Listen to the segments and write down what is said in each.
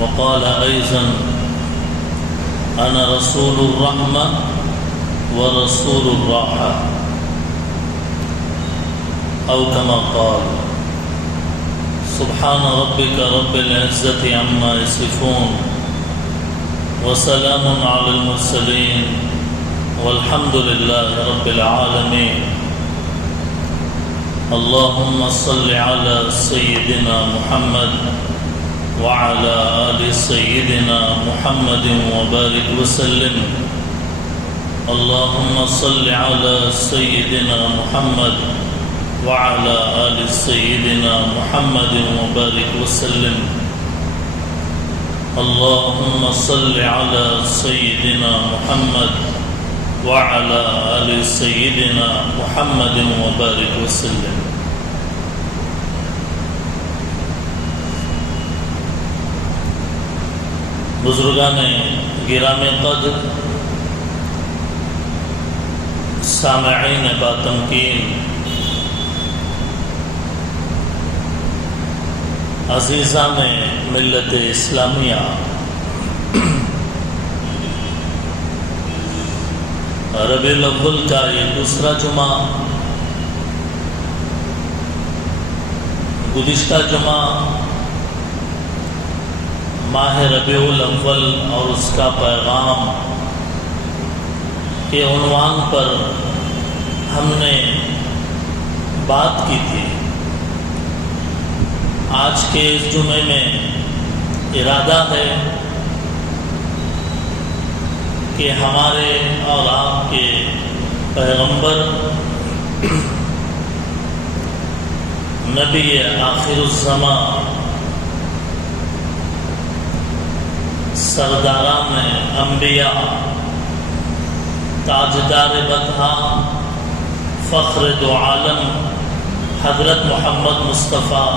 وقال أيضا أنا رسول الرحمة ورسول الراحة أو كما قال. سبحان ربك رب العزة عما يصفون وسلام على المرسلين والحمد لله رب العالمين. اللهم صل على سيدنا محمد وعلى آل سيدنا محمد وبارك وسلم. اللهم صل على سيدنا محمد وعلى آل سيدنا محمد وبارك وسلم. اللهم صل على سيدنا محمد وعلى آل سيدنا محمد وبارك وسلم. بزرگان گرام قدر، سامعین باتمکین، عزیزان ملت اسلامیہ، ربیع الاول کا یہ دوسرا جمعہ، گزشتہ جمعہ ماہ ربیع الاول اور اس کا پیغام کے عنوان پر ہم نے بات کی تھی. آج کے اس جمعے میں ارادہ ہے کہ ہمارے اور آپ کے پیغمبر نبی آخر الزماں سرداران انبیاء تاجدار بدھا فخر دو عالم حضرت محمد مصطفیٰ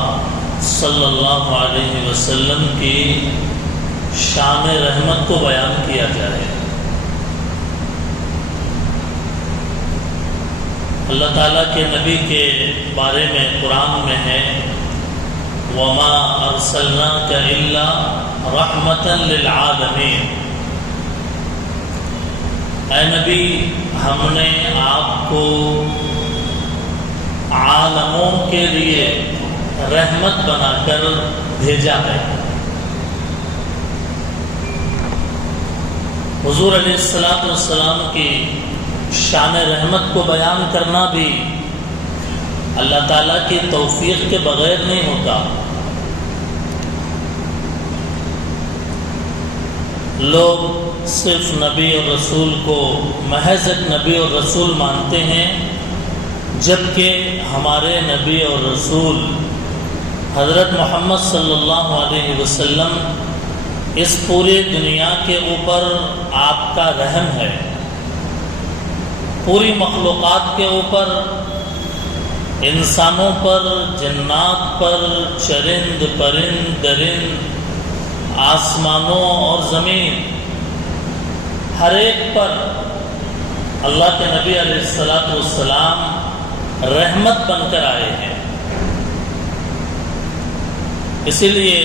صلی اللہ علیہ وسلم کی شان رحمت کو بیان کیا جائے. اللہ تعالیٰ کے نبی کے بارے میں قرآن میں ہے وَمَا أَرْسَلْنَاكَ إِلَّا رَحْمَةً لِلْعَالَمِينَ. اے نبی، ہم نے آپ کو عالموں کے لیے رحمت بنا کر بھیجا ہے. حضور علیہ السلام کی شان رحمت کو بیان کرنا بھی اللہ تعالیٰ کی توفیق کے بغیر نہیں ہوتا. لوگ صرف نبی اور رسول کو محض ایک نبی اور رسول مانتے ہیں، جبکہ ہمارے نبی اور رسول حضرت محمد صلی اللہ علیہ وسلم اس پوری دنیا کے اوپر آپ کا رحم ہے. پوری مخلوقات کے اوپر، انسانوں پر، جنات پر، چرند پرند درند، آسمانوں اور زمین، ہر ایک پر اللہ کے نبی علیہ السلام رحمت بن کر آئے ہیں. اسی لیے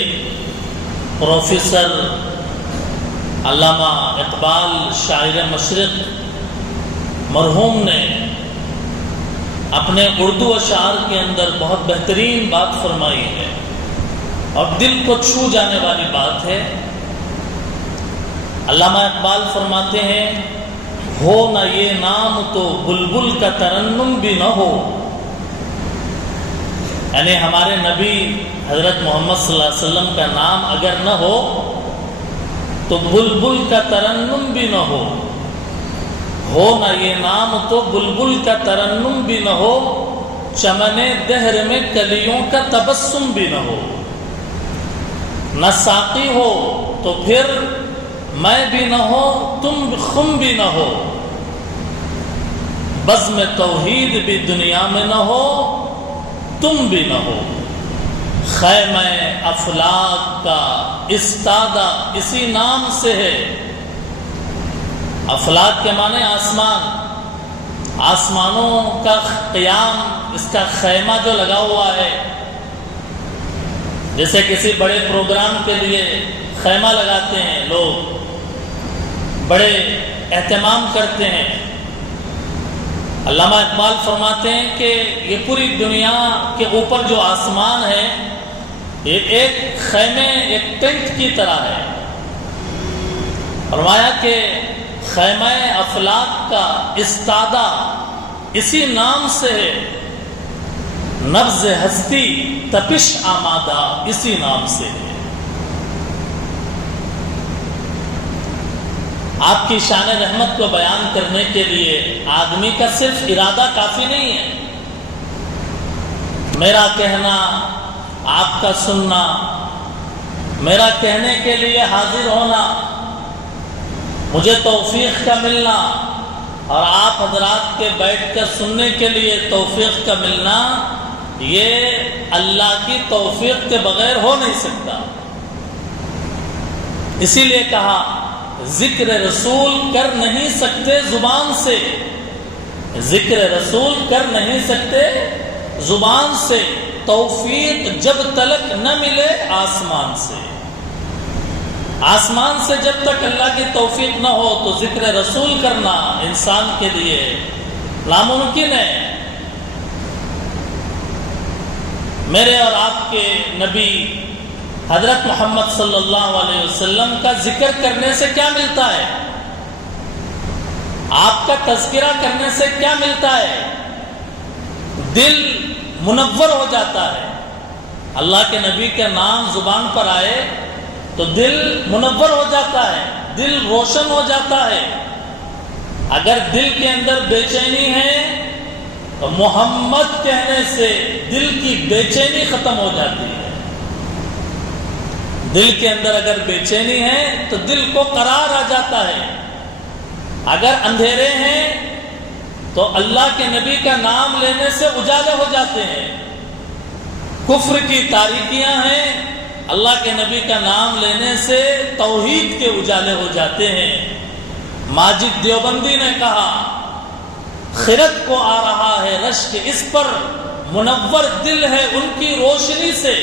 پروفیسر علامہ اقبال شاعر مشرق مرحوم نے اپنے اردو اشعار کے اندر بہت بہترین بات فرمائی ہے اور دل کو چھو جانے والی بات ہے. علامہ اقبال فرماتے ہیں ہو نہ یہ نام تو بلبل کا ترنم بھی نہ ہو. یعنی ہمارے نبی حضرت محمد صلی اللہ علیہ وسلم کا نام اگر نہ ہو تو بلبل کا ترنم بھی نہ ہو. ہو نہ یہ نام تو بلبل کا ترنم بھی نہ ہو، چمن دہر میں کلیوں کا تبسم بھی نہ ہو. نہ ساقی ہو تو پھر میں بھی نہ ہو، تم خم بھی نہ ہو. بزم توحید بھی دنیا میں نہ ہو، تم بھی نہ ہو. خیمہ افلاک کا استادہ اسی نام سے ہے. افلاک کے معنی آسمان، آسمانوں کا قیام، اس کا خیمہ جو لگا ہوا ہے جیسے کسی بڑے پروگرام کے لیے خیمہ لگاتے ہیں لوگ، بڑے اہتمام کرتے ہیں۔ علامہ اقبال فرماتے ہیں کہ یہ پوری دنیا کے اوپر جو آسمان ہے یہ ایک خیمے، ایک ٹینٹ کی طرح ہے۔ فرمایا کہ خیمہ افلاک کا استادہ اسی نام سے ہے، نبض ہستی تپش آمادہ اسی نام سے ہے۔ آپ کی شان رحمت کو بیان کرنے کے لیے آدمی کا صرف ارادہ کافی نہیں ہے، میرا کہنا، آپ کا سننا، میرا کہنے کے لیے حاضر ہونا، مجھے توفیق کا ملنا اور آپ حضرات کے بیٹھ کر سننے کے لیے توفیق کا ملنا، یہ اللہ کی توفیق کے بغیر ہو نہیں سکتا۔ اسی لیے کہا ذکر رسول کر نہیں سکتے زبان سے، ذکر رسول کر نہیں سکتے زبان سے، توفیق جب تلک نہ ملے آسمان سے۔ آسمان سے جب تک اللہ کی توفیق نہ ہو تو ذکر رسول کرنا انسان کے لیے ناممکن ہے۔ میرے اور آپ کے نبی حضرت محمد صلی اللہ علیہ وسلم کا ذکر کرنے سے کیا ملتا ہے؟ آپ کا تذکرہ کرنے سے کیا ملتا ہے؟ دل منور ہو جاتا ہے۔ اللہ کے نبی کے نام زبان پر آئے تو دل منور ہو جاتا ہے، دل روشن ہو جاتا ہے۔ اگر دل کے اندر بے چینی ہے تو محمد کہنے سے دل کی بے چینی ختم ہو جاتی ہے۔ دل کے اندر اگر بے چینی ہے تو دل کو قرار آ جاتا ہے۔ اگر اندھیرے ہیں تو اللہ کے نبی کا نام لینے سے اجالے ہو جاتے ہیں۔ کفر کی تاریکیاں ہیں، اللہ کے نبی کا نام لینے سے توحید کے اجالے ہو جاتے ہیں۔ ماجد دیوبندی نے کہا خرد کو آ رہا ہے رشک اس پر، منور دل ہے ان کی روشنی سے۔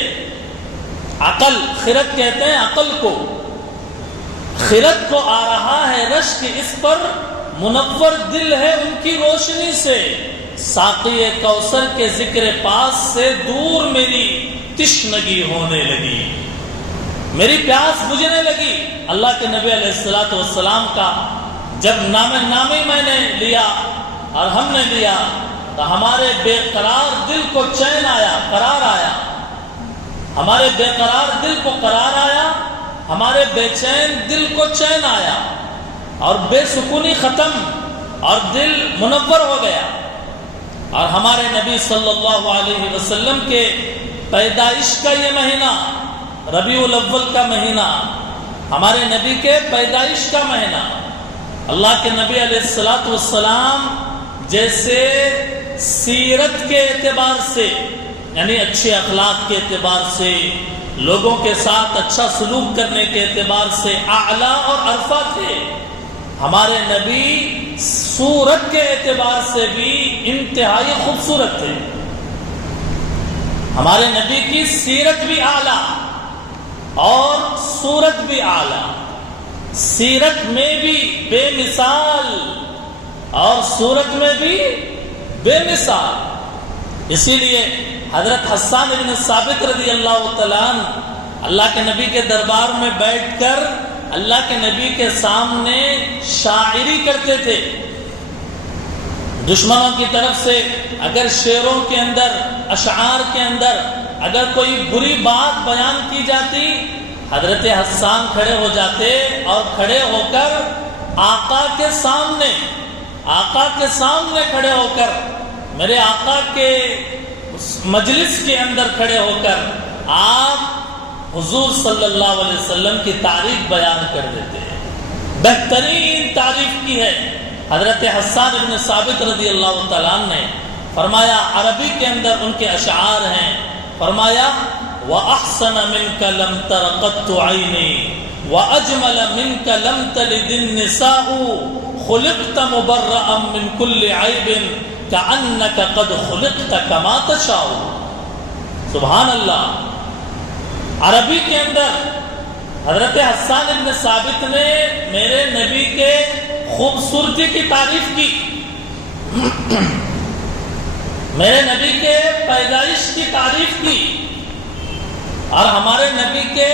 عقل، خرد کہتے ہیں عقل کو، خرد کو آ رہا ہے رشک اس پر، منور دل ہے ان کی روشنی سے۔ ساقی کوثر کے ذکر پاس سے دور میری تشنگی ہونے لگی، میری پیاس بجھنے لگی۔ اللہ کے نبی علیہ السلام کا جب نامی میں نے لیا اور ہم نے لیا تو ہمارے بے قرار دل کو چین آیا، قرار آیا، ہمارے بے قرار دل کو قرار آیا، ہمارے بے چین دل کو چین آیا اور بے سکونی ختم اور دل منور ہو گیا۔ اور ہمارے نبی صلی اللہ علیہ وسلم کے پیدائش کا یہ مہینہ، ربیع الاول کا مہینہ، ہمارے نبی کے پیدائش کا مہینہ، اللہ کے نبی علیہ السلام جیسے سیرت کے اعتبار سے، یعنی اچھے اخلاق کے اعتبار سے، لوگوں کے ساتھ اچھا سلوک کرنے کے اعتبار سے اعلیٰ اور عرفہ تھے، ہمارے نبی صورت کے اعتبار سے بھی انتہائی خوبصورت تھے۔ ہمارے نبی کی سیرت بھی اعلیٰ اور صورت بھی اعلیٰ، سیرت میں بھی بے مثال اور صورت میں بھی بے مثال۔ اسی لیے حضرت حسان بن ثابت رضی اللہ تعالیٰ عنہ اللہ کے نبی کے دربار میں بیٹھ کر اللہ کے نبی کے سامنے شاعری کرتے تھے۔ دشمنوں کی طرف سے اگر شعروں کے اندر، اشعار کے اندر اگر کوئی بری بات بیان کی جاتی، حضرت حسان کھڑے ہو جاتے اور کھڑے ہو کر آقا کے سامنے کھڑے ہو کر، میرے آقا کے مجلس کے اندر کھڑے ہو کر آپ حضور صلی اللہ علیہ وسلم کی تعریف بیان کر دیتے ہیں۔ بہترین تعریف کی ہے حضرت حسان بن ثابت رضی اللہ تعالیٰ عنہ نے۔ فرمایا عربی کے اندر ان کے اشعار ہیں، فرمایا وَأَحْسَنَ مِنْكَ لَمْ تَرَ قَطُّ عَيْنِي وَأَجْمَلَ مِنْكَ لَمْ تَلِدِ النِّسَاءُ خُلِقْتَ مُبَرَّأً مِنْ كُلِّ عَيْبٍ كَأَنَّكَ قَدْ خُلِقْتَ كَمَا تَشَاءُ۔ سبحان اللہ، عربی کے اندر حضرت حسان ابن ثابت نے میرے نبی کے خوبصورتی کی تعریف کی، میرے نبی کے پیدائش کی تعریف کی، اور ہمارے نبی کے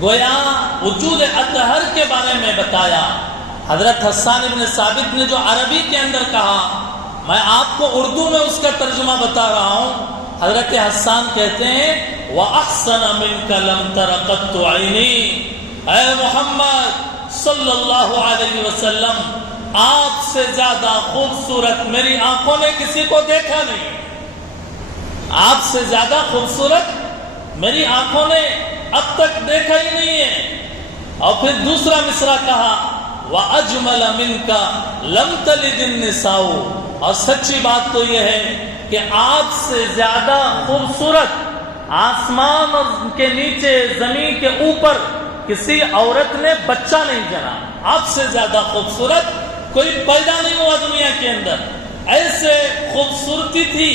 گویا وجود اطہر کے بارے میں بتایا۔ حضرت حسان ابن ثابت نے جو عربی کے اندر کہا، میں آپ کو اردو میں اس کا ترجمہ بتا رہا ہوں۔ حضرت حسان کہتے ہیں وَأَحْسَنَ مِنْكَ لَمْ تَرَ قَطُّ عَيْنِي، اے محمد صلی اللہ علیہ وسلم، آپ سے زیادہ خوبصورت میری آنکھوں نے کسی کو دیکھا نہیں، آپ سے زیادہ خوبصورت میری آنکھوں نے اب تک دیکھا ہی نہیں ہے۔ اور پھر دوسرا مصرع کہا وَأَجْمَلَ مِنْكَ لَمْ تَلِدِ النِّسَاءُ، اور سچی بات تو یہ ہے کہ آپ سے زیادہ خوبصورت آسمان کے نیچے زمین کے اوپر کسی عورت نے بچہ نہیں جنا، آپ سے زیادہ خوبصورت کوئی پیدا نہیں ہوا دنیا کے اندر، ایسے خوبصورتی تھی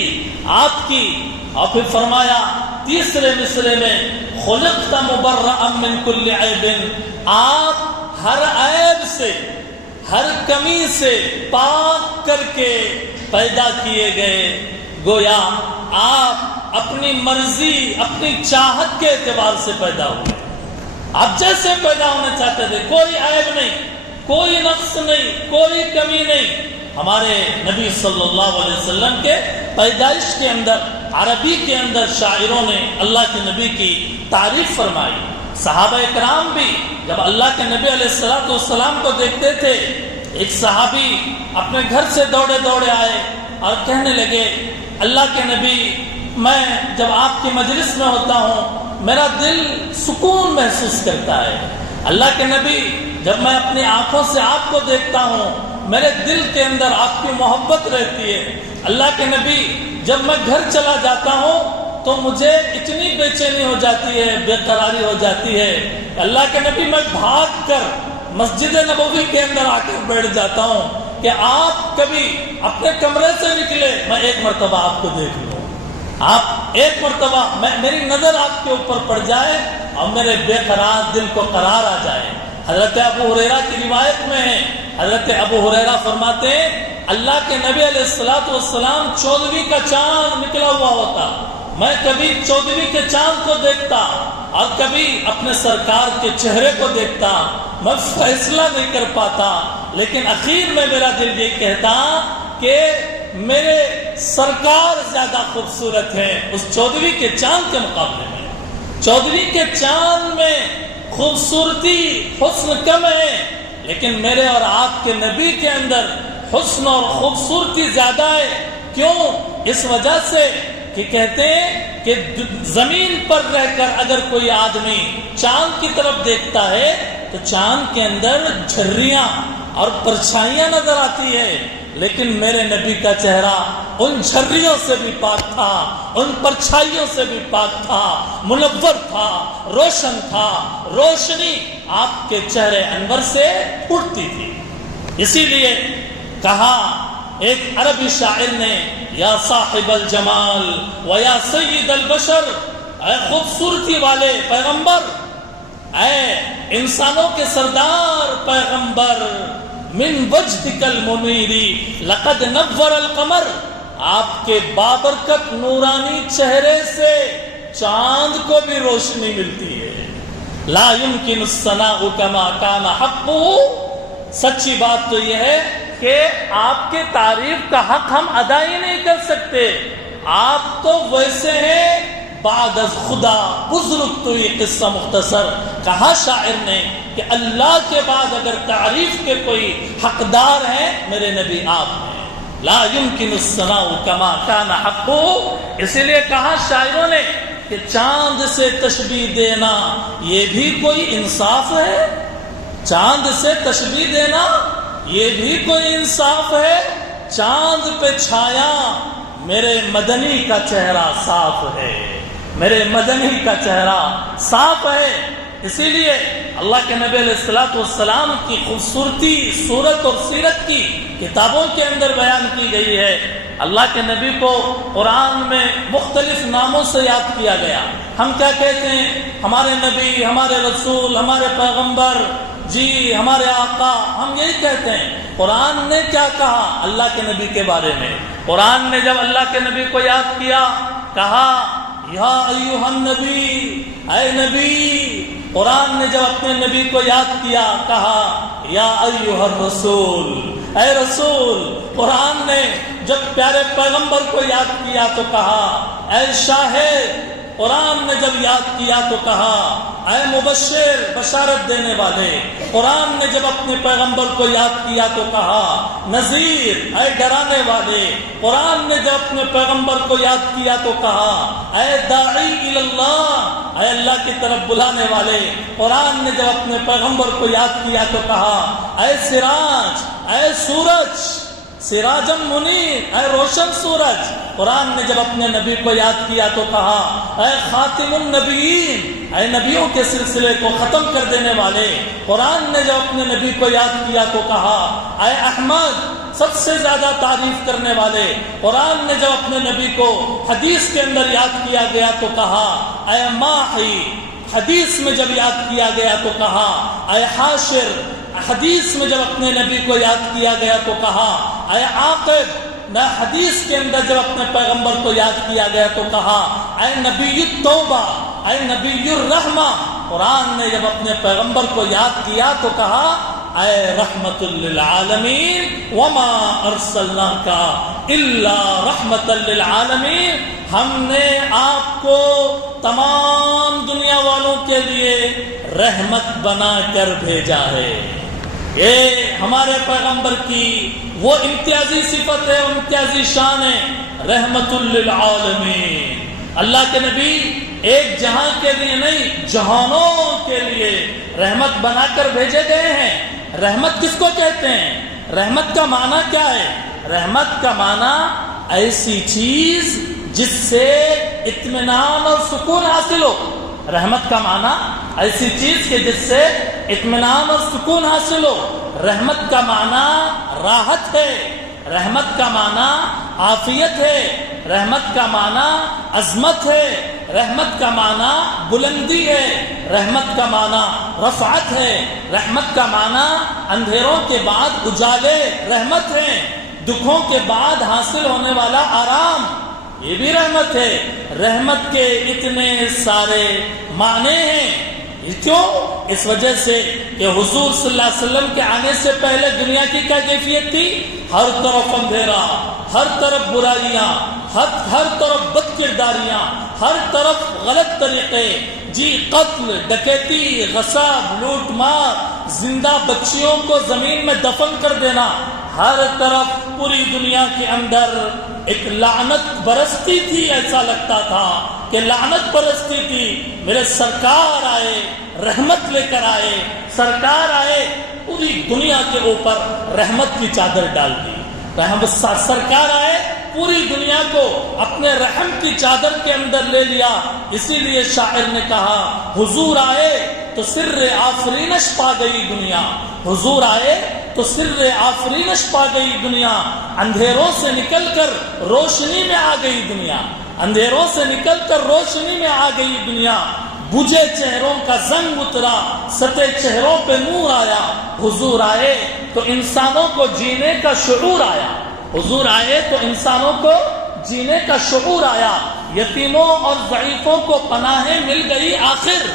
آپ کی۔ اور پھر فرمایا تیسرے مصرے میں خلقت مبرأ من کل عیب، آپ ہر عیب سے ہر کمی سے پاک کر کے پیدا کیے گئے، گویا آپ اپنی مرضی اپنی چاہت کے اعتبار سے پیدا ہوئے، آپ جیسے پیدا ہونا چاہتے تھے، کوئی عیب نہیں، کوئی نقص نہیں، کوئی کمی نہیں۔ ہمارے نبی صلی اللہ علیہ وسلم کے پیدائش کے اندر عربی کے اندر شاعروں نے اللہ کے نبی کی تعریف فرمائی۔ صحابہ اکرام بھی جب اللہ کے نبی علیہ السلام کو دیکھتے تھے، ایک صحابی اپنے گھر سے دوڑے دوڑے آئے اور کہنے لگے اللہ کے نبی، میں جب آپ کی مجلس میں ہوتا ہوں میرا دل سکون محسوس کرتا ہے، اللہ کے نبی جب میں اپنی آنکھوں سے آپ کو دیکھتا ہوں میرے دل کے اندر آپ کی محبت رہتی ہے، اللہ کے نبی جب میں گھر چلا جاتا ہوں تو مجھے اتنی بے چینی ہو جاتی ہے، بے قراری ہو جاتی ہے، اللہ کے نبی میں بھاگ کر مسجد نبوی کے اندر آ کر بیٹھ جاتا ہوں کہ آپ کبھی اپنے کمرے سے نکلے میں ایک مرتبہ آپ کو دیکھ لوں، آپ ایک مرتبہ میری نظر آپ کے اوپر پڑ جائے اور میرے بے قرار دل کو قرار آ جائے۔ حضرت ابو ہریرہ کی روایت میں ہے، حضرت ابو ہریرہ فرماتے ہیں اللہ کے نبی علیہ السلام 14ویں کا چاند نکلا ہوا ہوتا، میں کبھی 14ویں کے چاند کو دیکھتا اور کبھی اپنے سرکار کے چہرے کو دیکھتا، میں فیصلہ نہیں کر پاتا، لیکن اخیر میں میرا دل یہ کہتا کہ میرے سرکار زیادہ خوبصورت ہیں اس 14ویں کے چاند کے مقابلے میں۔ 14ویں کے چاند میں خوبصورتی حسن کم ہے، لیکن میرے اور آپ کے نبی کے اندر حسن اور خوبصورتی زیادہ ہے۔ کیوں؟ اس وجہ سے کہ کہتے ہیں کہ زمین پر رہ کر اگر کوئی آدمی چاند کی طرف دیکھتا ہے تو چاند کے اندر جھریاں اور پرچھائیاں نظر آتی ہے، لیکن میرے نبی کا چہرہ ان جھریوں سے بھی پاک تھا، ان پرچھائیوں سے بھی پاک تھا، منور تھا، روشن تھا، روشنی آپ کے چہرے انور سے اٹھتی تھی۔ اسی لیے کہا ایک عربی شاعر نے یا صاحب الجمال و یا سید البشر، اے خوبصورتی والے پیغمبر، اے انسانوں کے سردار پیغمبر، من وجهك المنیر لقد نور القمر، آپ کے بابرکت نورانی چہرے سے چاند کو بھی روشنی ملتی ہے۔ لا يمكن الثناء كما كان حقه، سچی بات تو یہ ہے کہ آپ کے تعریف کا حق ہم ادا ہی نہیں کر سکتے، آپ تو ویسے ہیں بعد از خدا بزرگ۔ تو یہ قصہ مختصر کہا شاعر نے کہ اللہ کے بعد اگر تعریف کے کوئی حقدار ہیں میرے نبی آپ ہیں۔ لا يمكن الثناء كما كان حقه، اسی لیے کہا شاعروں نے کہ چاند سے تشبیہ دینا یہ بھی کوئی انصاف ہے، چاند سے تشبیہ دینا یہ بھی کوئی انصاف ہے، چاند پہ چھایا میرے مدنی کا چہرہ صاف ہے، میرے مدنی کا چہرہ صاف ہے۔ اسی لیے اللہ کے نبی علیہ السلام کی خوبصورتی صورت اور سیرت کی کتابوں کے اندر بیان کی گئی ہے۔ اللہ کے نبی کو قرآن میں مختلف ناموں سے یاد کیا گیا۔ ہم کیا کہتے ہیں؟ ہمارے نبی، ہمارے رسول، ہمارے پیغمبر، جی ہمارے آقا، ہم یہی کہتے ہیں۔ قرآن نے کیا کہا اللہ کے نبی کے بارے میں؟ قرآن نے جب اللہ کے نبی کو یاد کیا، کہا یا ایھا النبی، اے نبی۔ قرآن نے جب اپنے نبی کو یاد کیا، کہا یا ایھا الرسول، اے رسول۔ قرآن نے جب پیارے پیغمبر کو یاد کیا تو کہا اے شاہد۔ قرآن نے جب یاد کیا تو کہا اے مبشر، بشارت دینے والے۔ قرآن نے جب اپنے پیغمبر کو یاد کیا تو کہا نذیر، اے ڈرانے والے۔ قرآن نے جب اپنے پیغمبر کو یاد کیا تو کہا اے داعی الی اللہ، اے اللہ کی طرف بلانے والے۔ قرآن نے جب اپنے پیغمبر کو یاد کیا تو کہا اے سراج، اے سورج، سراجم منیر، اے روشن سورج۔ قرآن نے جب اپنے نبی کو یاد کیا تو کہا اے خاتم النبیین، اے نبیوں کے سلسلے کو ختم کر دینے والے۔ قرآن نے جب اپنے نبی کو یاد کیا تو کہا اے احمد، سب سے زیادہ تعریف کرنے والے۔ قرآن نے جب اپنے نبی کو حدیث کے اندر یاد کیا گیا تو کہا اے ماحی، حدیث میں جب یاد کیا گیا تو کہا اے حاشر، حدیث میں جب اپنے نبی کو یاد کیا گیا تو کہا اے عاقب، میں حدیث کے اندر جب اپنے پیغمبر کو یاد کیا گیا تو کہا اے نبی التوبہ، اے نبی الرحمہ۔ قرآن نے جب اپنے پیغمبر کو یاد کیا تو کہا اے رحمت للعالمین وما ارسلناک الا رحمت للعالمین، ہم نے آپ کو تمام دنیا والوں کے لیے رحمت بنا کر بھیجا ہے۔ یہ ہمارے پیغمبر کی وہ امتیازی صفت ہے، امتیازی شان ہے، رحمت للعالمین۔ اللہ کے نبی ایک جہاں کے لیے نہیں، جہانوں کے لیے رحمت بنا کر بھیجے گئے ہیں۔ رحمت کس کو کہتے ہیں؟ رحمت کا معنی کیا ہے؟ رحمت کا معنی ایسی چیز جس سے اطمینان اور سکون حاصل ہو۔ رحمت کا معنی ایسی چیز کہ جس سے اطمینان اور سکون حاصل ہو۔ رحمت کا معنی راحت ہے، رحمت کا معنی عافیت ہے، رحمت کا معنی عظمت ہے، رحمت کا معنی بلندی ہے، رحمت کا معنی رفعت ہے، رحمت کا معنی اندھیروں کے بعد اجالے رحمت ہے، دکھوں کے بعد حاصل ہونے والا آرام، یہ بھی رحمت ہے۔ رحمت کے اتنے سارے معنی ہیں۔ کیوں؟ اس وجہ سے کہ حضور صلی اللہ علیہ وسلم کے آنے سے پہلے دنیا کی کیا کیفیت تھی؟ ہر طرف اندھیرا، ہر طرف برائیاں، ہر طرف بد کرداریاں، ہر طرف غلط طریقے، جی قتل، ڈکیتی، غصب، لوٹ مار، زندہ بچیوں کو زمین میں دفن کر دینا، ہر طرف پوری دنیا کے اندر ایک لعنت برستی تھی۔ ایسا لگتا تھا کہ لعنت برستی تھی۔ میرے سرکار آئے، رحمت لے کر آئے، سرکار آئے، پوری دنیا کے اوپر رحمت کی چادر ڈال دی۔ سرکار آئے، پوری دنیا کو اپنے رحم کی چادر کے اندر لے لیا۔ اسی لیے شاعر نے کہا حضور آئے تو سر آفرینش پا گئی دنیا، حضور آئے تو سر آفرینش پا گئی دنیا، اندھیروں سے نکل کر روشنی میں آ گئی دنیا، اندھیروں سے نکل کر روشنی میں آ گئی دنیا، بجھے چہروں کا زنگ اترا، ستے چہروں پہ نور آیا، حضور آئے تو انسانوں کو جینے کا شعور آیا، حضور آئے تو انسانوں کو جینے کا شعور آیا، یتیموں اور ضعیفوں کو پناہیں مل گئی آخر،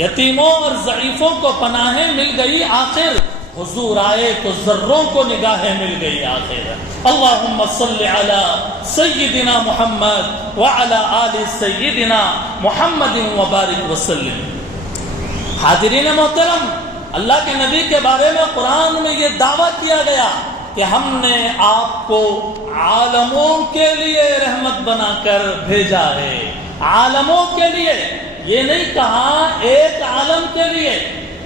یتیموں اور ضعیفوں کو پناہیں مل گئی آخر، حضور آئے تو ذروں کو نگاہیں مل گئی آخر۔ اللہم صل علی سیدنا محمد وعلی آل سیدنا محمد وبارک وسلم۔ حاضرین محترم، اللہ کے نبی کے بارے میں قرآن میں یہ دعویٰ کیا گیا کہ ہم نے آپ کو عالموں کے لیے رحمت بنا کر بھیجا ہے، عالموں کے لیے۔ یہ نہیں کہا ایک عالم کے لیے،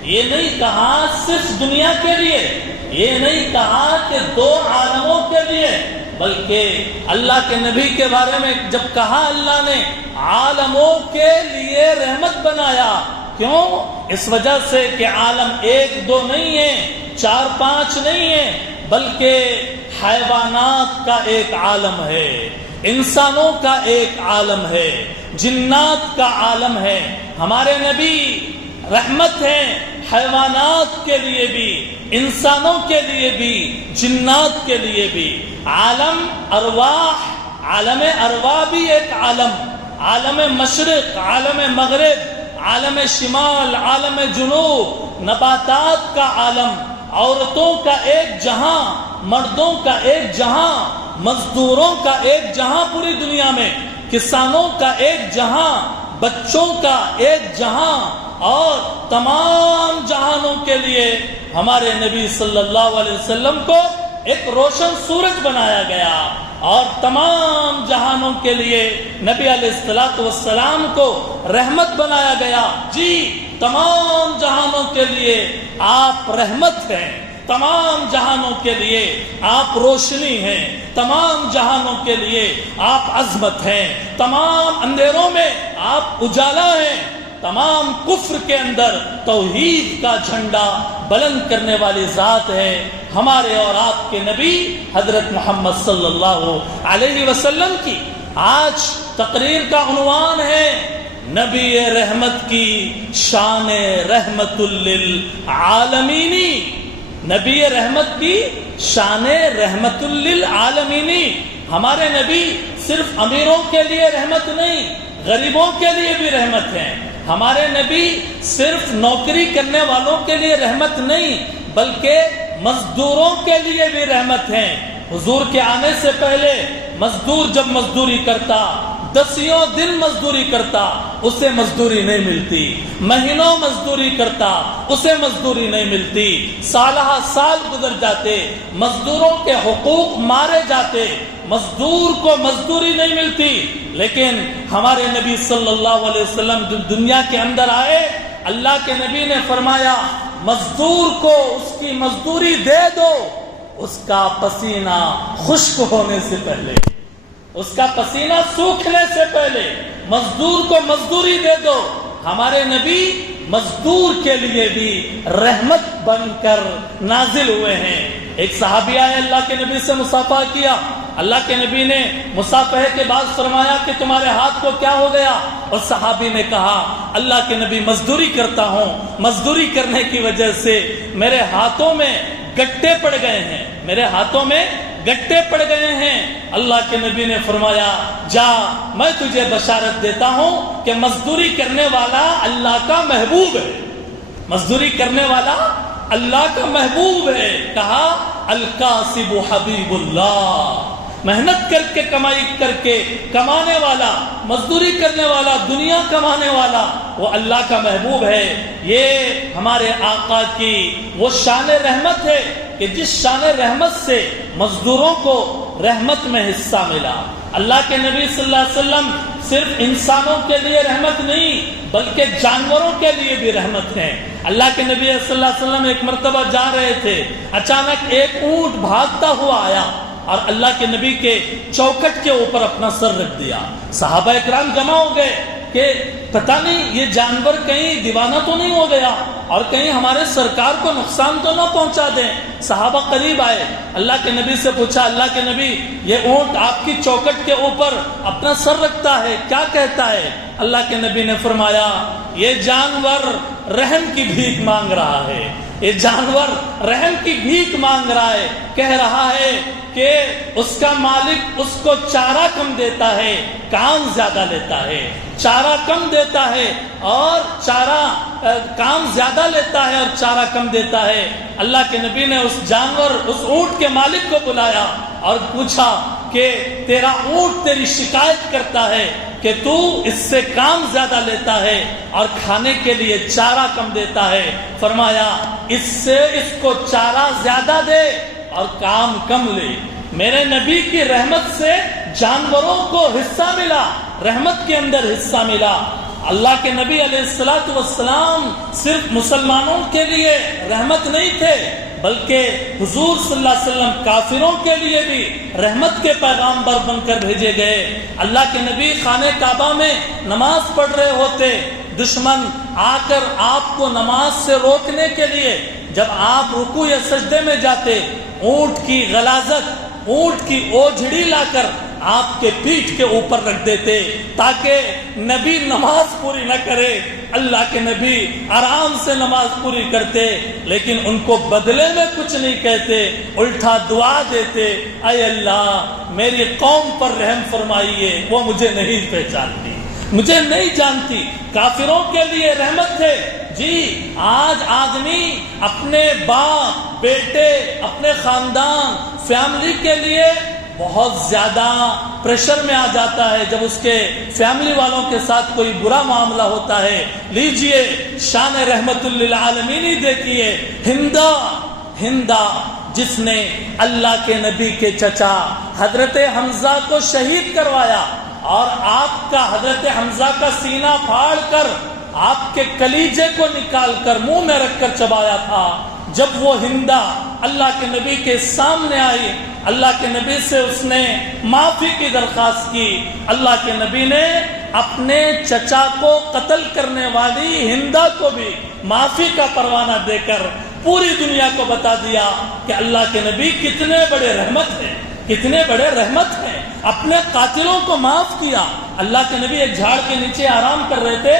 یہ نہیں کہا صرف دنیا کے لیے، یہ نہیں کہا کہ دو عالموں کے لیے، بلکہ اللہ کے نبی کے بارے میں جب کہا اللہ نے عالموں کے لیے رحمت بنایا۔ کیوں؟ اس وجہ سے کہ عالم ایک دو نہیں ہے، چار پانچ نہیں ہے، بلکہ حیوانات کا ایک عالم ہے، انسانوں کا ایک عالم ہے، جنات کا عالم ہے. ہمارے نبی رحمت ہیں حیوانات کے لیے بھی، انسانوں کے لیے بھی، جنات کے لیے بھی. عالم ارواح، عالم ارواح بھی ایک عالم مشرق، عالم مغرب، عالم شمال، عالم جنوب، نباتات کا عالم، عورتوں کا ایک جہاں، مردوں کا ایک جہاں، مزدوروں کا ایک جہاں پوری دنیا میں، کسانوں کا ایک جہاں، بچوں کا ایک جہاں، اور تمام جہانوں کے لیے ہمارے نبی صلی اللہ علیہ وسلم کو ایک روشن سورج بنایا گیا، اور تمام جہانوں کے لیے نبی علیہ السلام کو رحمت بنایا گیا. جی تمام جہانوں کے لیے آپ رحمت ہیں، تمام جہانوں کے لیے آپ روشنی ہیں، تمام جہانوں کے لیے آپ عظمت ہیں، تمام اندھیروں میں آپ اجالا ہیں، تمام کفر کے اندر توحید کا جھنڈا بلند کرنے والی ذات ہے ہمارے اور آپ کے نبی حضرت محمد صلی اللہ علیہ وسلم کی. آج تقریر کا عنوان ہے نبی رحمت کی شان رحمت للعالمینی. نبی رحمت کی شان رحمت للعالمینی. ہمارے نبی صرف امیروں کے لیے رحمت نہیں، غریبوں کے لیے بھی رحمت ہیں. ہمارے نبی صرف نوکری کرنے والوں کے لیے رحمت نہیں، بلکہ مزدوروں کے لیے بھی رحمت ہیں. حضور کے آنے سے پہلے مزدور جب مزدوری کرتا، 10 دن مزدوری کرتا، اسے مزدوری نہیں ملتی. مہینوں مزدوری کرتا، اسے مزدوری نہیں ملتی. سالہ سال گزر جاتے، مزدوروں کے حقوق مارے جاتے، مزدور کو مزدوری نہیں ملتی. لیکن ہمارے نبی صلی اللہ علیہ وسلم جب دنیا کے اندر آئے، اللہ کے نبی نے فرمایا مزدور کو اس کی مزدوری دے دو، اس کا پسینہ خشک ہونے سے پہلے، اس کا پسینہ سوکھنے سے پہلے مزدور کو مزدوری دے دو. ہمارے نبی مزدور کے لیے بھی رحمت بن کر نازل ہوئے ہیں. ایک صحابی آئے، اللہ کے نبی سے مصافحہ کیا. اللہ کے نبی نے مصافحے کے بعد فرمایا کہ تمہارے ہاتھ کو کیا ہو گیا؟ اور صحابی نے کہا اللہ کے نبی مزدوری کرتا ہوں، مزدوری کرنے کی وجہ سے میرے ہاتھوں میں گٹے پڑ گئے ہیں، میرے ہاتھوں میں گٹے پڑ گئے ہیں. اللہ کے نبی نے فرمایا جا، میں تجھے بشارت دیتا ہوں کہ مزدوری کرنے والا اللہ کا محبوب ہے، مزدوری کرنے والا اللہ کا محبوب ہے. کہا الکاسب حبیب اللہ، محنت کر کے کمائی کر کے کمانے والا، مزدوری کرنے والا، دنیا کمانے والا، وہ اللہ کا محبوب ہے. یہ ہمارے آقا کی وہ شان رحمت ہے کہ جس شان رحمت سے مزدوروں کو رحمت میں حصہ ملا. اللہ کے نبی صلی اللہ علیہ وسلم صرف انسانوں کے لیے رحمت نہیں بلکہ جانوروں کے لیے بھی رحمت ہے. اللہ کے نبی صلی اللہ علیہ وسلم ایک مرتبہ جا رہے تھے، اچانک ایک اونٹ بھاگتا ہوا آیا اور اللہ کے نبی کے چوکھٹ کے اوپر اپنا سر رکھ دیا. صحابہ اکرام جمع ہو گئے کہ پتہ نہیں یہ جانور کہیں دیوانہ تو نہیں ہو گیا اور کہیں ہمارے سرکار کو نقصان تو نہ پہنچا دیں. صحابہ قریب آئے، اللہ کے نبی سے پوچھا اللہ کے نبی یہ اونٹ آپ کی چوکھٹ کے اوپر اپنا سر رکھتا ہے، کیا کہتا ہے؟ اللہ کے نبی نے فرمایا یہ جانور رحم کی بھیک مانگ رہا ہے، یہ جانور رحم کی بھیک مانگ رہا ہے. کہہ رہا ہے کہ اس کا مالک اس کو چارہ کم دیتا ہے، کام زیادہ لیتا ہے. چارہ کم دیتا ہے اور کام زیادہ لیتا ہے اور چارہ کم دیتا ہے. اللہ کے نبی نے اس جانور، اس اونٹ کے مالک کو بلایا اور پوچھا کہ تیرا اونٹ تیری شکایت کرتا ہے کہ تو اس سے کام زیادہ لیتا ہے اور کھانے کے لیے چارہ کم دیتا ہے. فرمایا اس کو چارہ زیادہ دے اور کام کم لے. میرے نبی کی رحمت سے جانوروں کو حصہ ملا، رحمت کے اندر حصہ ملا. اللہ کے نبی علیہ السلام صرف مسلمانوں کے لیے رحمت نہیں تھے بلکہ حضور صلی اللہ علیہ وسلم کافروں کے لیے بھی رحمت کے پیغامبر بن کر بھیجے گئے. اللہ کے نبی خانہ کعبہ میں نماز پڑھ رہے ہوتے، دشمن آ کر آپ کو نماز سے روکنے کے لیے جب آپ رکوع یا سجدے میں جاتے، اونٹ کی غلاظت، اونٹ کی اوجھڑی لا کر آپ کے پیٹھ کے اوپر رکھ دیتے تاکہ نبی نماز پوری نہ کرے. اللہ کے نبی آرام سے نماز پوری کرتے، لیکن ان کو بدلے میں کچھ نہیں کہتے، الٹا دعا دیتے، اے اللہ میری قوم پر رحم فرمائیے، وہ مجھے نہیں پہچانتی، مجھے نہیں جانتی. کافروں کے لیے رحمت تھے. جی آج آدمی اپنے باپ، بیٹے، اپنے خاندان، فیملی کے لیے بہت زیادہ پریشر میں آ جاتا ہے جب اس کے فیملی والوں کے ساتھ کوئی برا معاملہ ہوتا ہے. لیجئے شان رحمت للعالمین ہی دیکھیے، ہندا جس نے اللہ کے نبی کے چچا حضرت حمزہ کو شہید کروایا اور آپ کا حضرت حمزہ کا سینہ پھاڑ کر آپ کے کلیجے کو نکال کر منہ میں رکھ کر چبایا تھا. جب وہ ہندا اللہ کے نبی کے سامنے آئی، اللہ کے نبی سے اس نے معافی کی درخواست کی. اللہ کے نبی نے اپنے چچا کو قتل کرنے والی ہندا کو بھی معافی کا پروانہ دے کر پوری دنیا کو بتا دیا کہ اللہ کے نبی کتنے بڑے رحمت ہیں، کتنے بڑے رحمت ہیں. اپنے قاتلوں کو معاف کیا. اللہ کے نبی ایک جھاڑ کے نیچے آرام کر رہے تھے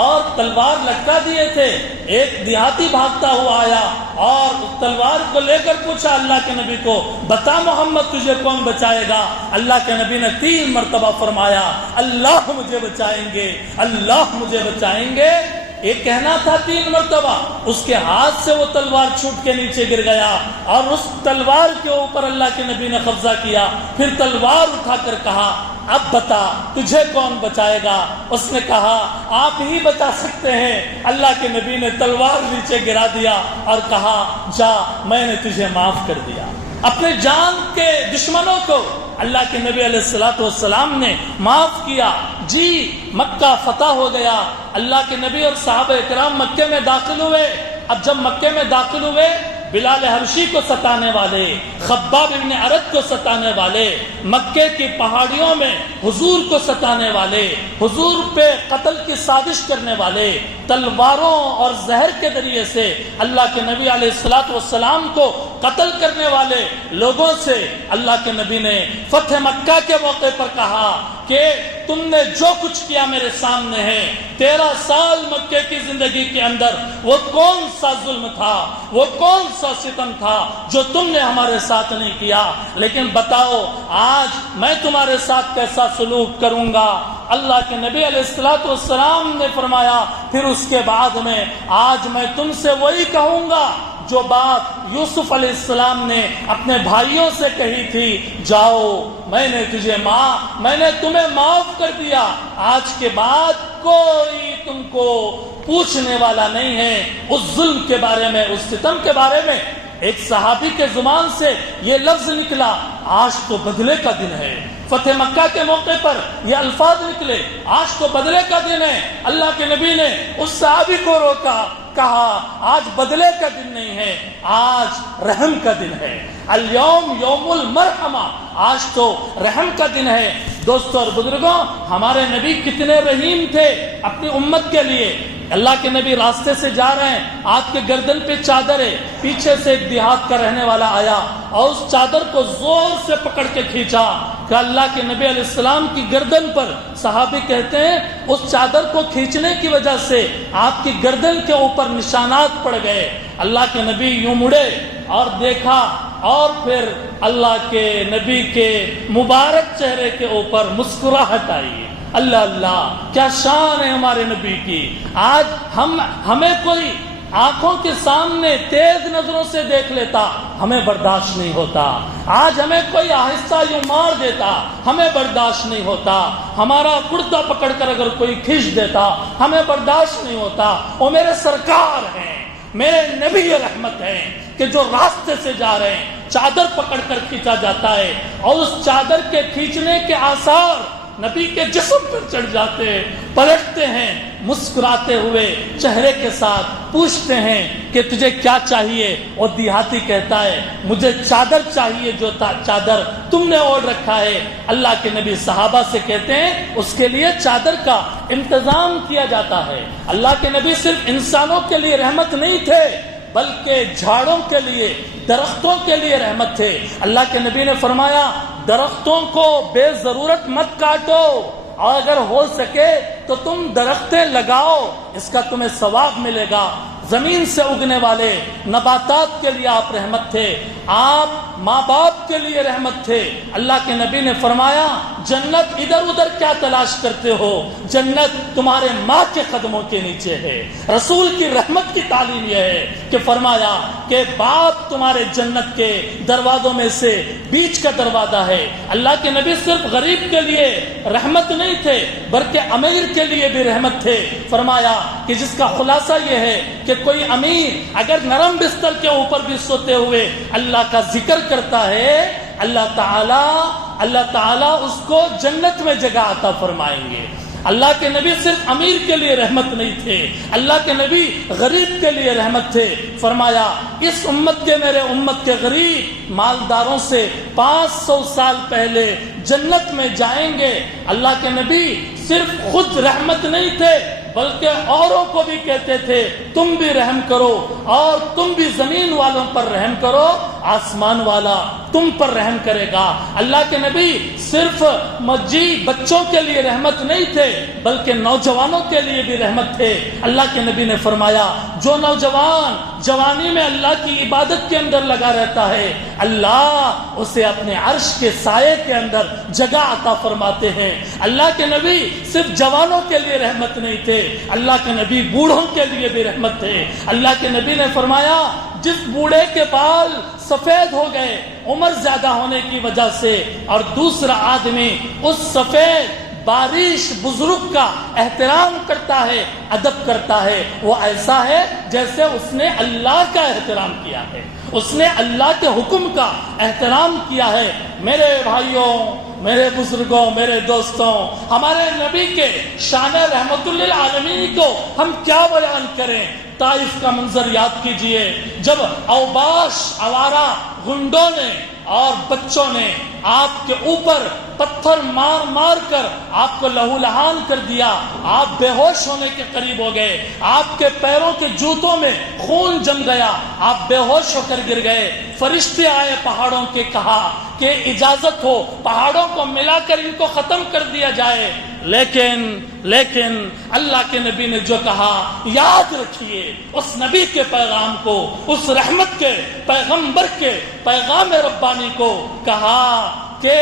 اور تلوار لٹکا دیے تھے. ایک دیہاتی بھاگتا ہوا آیا اور اس تلوار کو لے کر پوچھا اللہ کے نبی کو، بتا محمد تجھے کون بچائے گا؟ اللہ کے نبی نے 3 مرتبہ فرمایا اللہ مجھے بچائیں گے، اللہ مجھے بچائیں گے. ایک کہنا تھا 3 مرتبہ. اس کے ہاتھ سے وہ تلوار چھوٹ کے نیچے گر گیا اور اس تلوار کے اوپر اللہ کے نبی نے قبضہ کیا. پھر تلوار اٹھا کر کہا اب بتا تجھے کون بچائے گا؟ اس نے کہا آپ ہی بچا سکتے ہیں. اللہ کے نبی نے تلوار نیچے گرا دیا اور کہا جا میں نے تجھے معاف کر دیا. اپنے جان کے دشمنوں کو اللہ کے نبی علیہ الصلوۃ والسلام نے معاف کیا. جی مکہ فتح ہو گیا. اللہ کے نبی اور صحابہ کرام مکے میں داخل ہوئے. اب جب مکے میں داخل ہوئے، بلال حبشی کو ستانے والے، خباب ابن ارد کو ستانے والے، مکے کی پہاڑیوں میں حضور کو ستانے والے، حضور پہ قتل کی سازش کرنے والے، تلواروں اور زہر کے ذریعے سے اللہ کے نبی علیہ الصلوۃ والسلام کو قتل کرنے والے لوگوں سے اللہ کے نبی نے فتح مکہ کے موقع پر کہا کہ تم نے جو کچھ کیا میرے سامنے ہے. 13 سال مکے کی زندگی کے اندر وہ کون سا ظلم تھا، وہ کون سا ستم تھا جو تم نے ہمارے ساتھ نہیں کیا، لیکن بتاؤ آج میں تمہارے ساتھ کیسا سلوک کروں گا. اللہ کے نبی علیہ الصلوۃ والسلام نے فرمایا پھر اس کے بعد میں آج میں تم سے وہی کہوں گا جو بات یوسف علیہ السلام نے اپنے بھائیوں سے کہی تھی، جاؤ میں نے تمہیں معاف کر دیا. آج کے بعد کوئی تم کو پوچھنے والا نہیں ہے اس ظلم کے بارے میں، اس ستم کے بارے میں. ایک صحابی کے زبان سے یہ لفظ نکلا آج تو بدلے کا دن ہے. فتح مکہ کے موقع پر یہ الفاظ نکلے آج تو بدلے کا دن ہے. اللہ کے نبی نے اس صحابی کو روکا، کہا آج بدلے کا دن نہیں ہے، آج رحم کا دن ہے. اليوم یوم المرحمہ، آج تو رحم کا دن ہے. دوستو اور بزرگوں، ہمارے نبی کتنے رحیم تھے اپنی امت کے لیے. اللہ کے نبی راستے سے جا رہے ہیں، آپ کے گردن پہ چادر ہے، پیچھے سے ایک دیہات کا رہنے والا آیا اور اس چادر کو زور سے پکڑ کے کھینچا کہ اللہ کے نبی علیہ السلام کی گردن پر، صحابی کہتے ہیں اس چادر کو کھینچنے کی وجہ سے آپ کی گردن کے اوپر نشانات پڑ گئے. اللہ کے نبی یوں مڑے اور دیکھا اور پھر اللہ کے نبی کے مبارک چہرے کے اوپر مسکراہٹ آئی. اللہ اللہ کیا شان ہے ہمارے نبی کی. آج ہمیں کوئی آنکھوں کے سامنے تیز نظروں سے دیکھ لیتا، ہمیں برداشت نہیں ہوتا. آج ہمیں کوئی آہستہ یوں مار دیتا، ہمیں برداشت نہیں ہوتا. ہمارا کرتا پکڑ کر اگر کوئی کھینچ دیتا، ہمیں برداشت نہیں ہوتا. وہ میرے سرکار ہیں، میرے نبی رحمت ہیں کہ جو راستے سے جا رہے ہیں چادر پکڑ کر کھینچا جاتا ہے اور اس چادر کے کھینچنے کے آثار نبی کے جسم پر چڑھ جاتے ہیں. پلٹتے ہیں مسکراتے ہوئے چہرے کے ساتھ، پوچھتے ہیں کہ تجھے کیا چاہیے؟ اور دیہاتی کہتا ہے مجھے چادر چاہیے جو چادر تم نے اوڑھ رکھا ہے. اللہ کے نبی صحابہ سے کہتے ہیں اس کے لیے چادر کا انتظام کیا جاتا ہے. اللہ کے نبی صرف انسانوں کے لیے رحمت نہیں تھے بلکہ جھاڑوں کے لیے، درختوں کے لیے رحمت تھے. اللہ کے نبی نے فرمایا درختوں کو بے ضرورت مت کاٹو، اور اگر ہو سکے تو تم درختیں لگاؤ، اس کا تمہیں ثواب ملے گا۔ زمین سے اگنے والے نباتات کے لیے آپ رحمت تھے، آپ ماں باپ کے لیے رحمت تھے۔ اللہ کے نبی نے فرمایا جنت ادھر ادھر کیا تلاش کرتے ہو، جنت تمہارے ماں کے قدموں کے نیچے ہے۔ رسول کی رحمت کی تعلیم یہ ہے کہ فرمایا کہ باپ تمہارے جنت کے دروازوں میں سے بیچ کا دروازہ ہے۔ اللہ کے نبی صرف غریب کے لیے رحمت نہیں تھے بلکہ امیر کے لیے بھی رحمت تھے۔ فرمایا کہ جس کا خلاصہ یہ ہے کہ کوئی امیر اگر نرم بستر کے اوپر بھی سوتے ہوئے اللہ کا ذکر کرتا ہے، اللہ تعالیٰ اس کو جنت میں جگہ عطا فرمائیں گے۔ اللہ کے نبی صرف امیر کے لیے رحمت نہیں تھے، اللہ کے نبی غریب کے لیے رحمت تھے۔ فرمایا اس امت کے، میرے امت کے غریب مالداروں سے 500 سال پہلے جنت میں جائیں گے۔ اللہ کے نبی صرف خود رحمت نہیں تھے بلکہ اوروں کو بھی کہتے تھے تم بھی رحم کرو، اور تم بھی زمین والوں پر رحم کرو، آسمان والا تم پر رحم کرے گا۔ اللہ کے نبی صرف بچوں کے لیے رحمت نہیں تھے بلکہ نوجوانوں کے لیے بھی رحمت تھے۔ اللہ کے نبی نے فرمایا جو نوجوان جوانی میں اللہ کی عبادت کے اندر لگا رہتا ہے، اللہ اسے اپنے عرش کے سائے کے اندر جگہ عطا فرماتے ہیں۔ اللہ کے نبی صرف جوانوں کے لیے رحمت نہیں تھے، اللہ کے نبی بوڑھوں کے لیے بھی رحمت تھے۔ اللہ کے نبی نے فرمایا جس بوڑھے کے بال سفید ہو گئے عمر زیادہ ہونے کی وجہ سے، اور دوسرا آدمی اس سفید بارش بزرگ کا احترام کرتا ہے، ادب کرتا ہے، وہ ایسا ہے جیسے اس نے اللہ کا احترام کیا ہے، اس نے اللہ کے حکم کا احترام کیا ہے۔ میرے بھائیوں، میرے بزرگوں، میرے دوستوں، ہمارے نبی کے شان رحمت للعالمین کو ہم کیا بیان کریں؟ طائف کا منظر یاد کیجئے، جب اوباش آوارہ گنڈوں نے اور بچوں نے آپ کے اوپر پتھر مار مار کر آپ کو لہو لہان کر دیا، آپ بے ہوش ہونے کے قریب ہو گئے، آپ کے پیروں کے جوتوں میں خون جم گیا، آپ بے ہوش ہو کر گر گئے۔ فرشتے آئے پہاڑوں کے، کہا کہ اجازت ہو پہاڑوں کو ملا کر ان کو ختم کر دیا جائے، لیکن اللہ کے نبی نے جو کہا یاد رکھیے، اس نبی کے پیغام کو، اس رحمت کے پیغمبر کے پیغام ربانی کو کہا کہ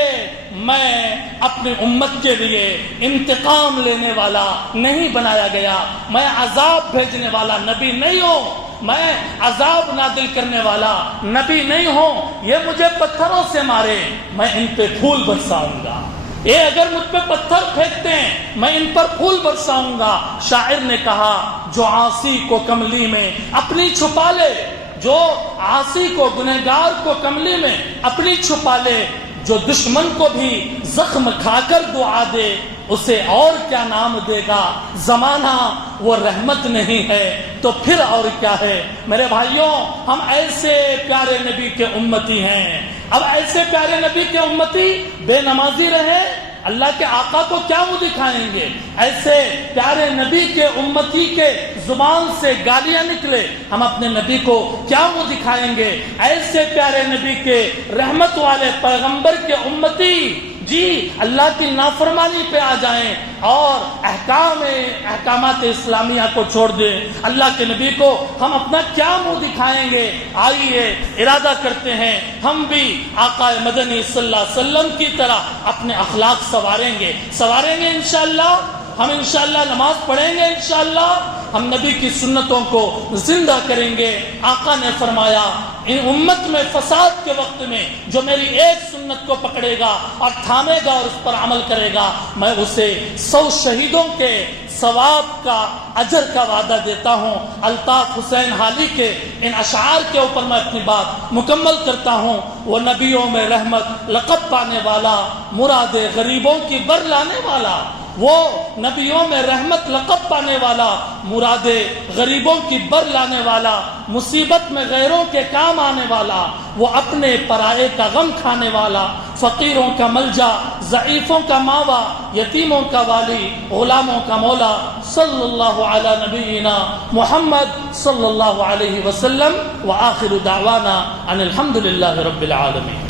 میں اپنی امت کے لیے انتقام لینے والا نہیں بنایا گیا، میں عذاب بھیجنے والا نبی نہیں ہوں، میں عذاب نازل کرنے والا نبی نہیں ہوں۔ یہ مجھے پتھروں سے مارے میں ان پہ پھول برساؤں گا، یہ اگر مجھ پہ پتھر پھینکتے ہیں میں ان پر پھول برساؤں گا۔ شاعر نے کہا جو عاصی کو کملی میں اپنی چھپا لے، جو عاصی کو، گنہگار کو کملی میں اپنی چھپا لے، جو دشمن کو بھی زخم کھا کر دعا دے، اسے اور کیا نام دے گا؟ زمانہ وہ رحمت نہیں ہے تو پھر اور کیا ہے؟ میرے بھائیوں، ہم ایسے پیارے نبی کے امتی ہیں، اب ایسے پیارے نبی کے امتی بے نمازی رہے، اللہ کے آقا کو کیا منہ دکھائیں گے؟ ایسے پیارے نبی کے امتی کے زبان سے گالیاں نکلے، ہم اپنے نبی کو کیا منہ دکھائیں گے؟ ایسے پیارے نبی کے رحمت والے پیغمبر کے امتی جی اللہ کی نافرمانی پہ آ جائیں اور احکامات اسلامیہ کو چھوڑ دیں، اللہ کے نبی کو ہم اپنا کیا منہ دکھائیں گے؟ آئیے ارادہ کرتے ہیں ہم بھی آقا مدنی صلی اللہ علیہ وسلم کی طرح اپنے اخلاق سواریں گے انشاءاللہ۔ ہم انشاءاللہ نماز پڑھیں گے، انشاءاللہ ہم نبی کی سنتوں کو زندہ کریں گے۔ آقا نے فرمایا ان امت میں فساد کے وقت میں جو میری ایک سنت کو پکڑے گا اور تھامے گا اور اس پر عمل کرے گا، میں اسے 100 شہیدوں کے ثواب کا، اجر کا وعدہ دیتا ہوں۔ الطاف حسین حالی کے ان اشعار کے اوپر میں اپنی بات مکمل کرتا ہوں۔ وہ نبیوں میں رحمت لقب پانے والا، مراد غریبوں کی بر لانے والا، وہ نبیوں میں رحمت لقب پانے والا، مراد غریبوں کی بر لانے والا، مصیبت میں غیروں کے کام آنے والا، وہ اپنے پرائے کا غم کھانے والا، فقیروں کا ملجا، ضعیفوں کا ماوا، یتیموں کا والی، غلاموں کا مولا، صلی اللہ علی نبینا محمد صلی اللہ علیہ وسلم، وآخر دعوانا ان الحمد للہ رب العالمین۔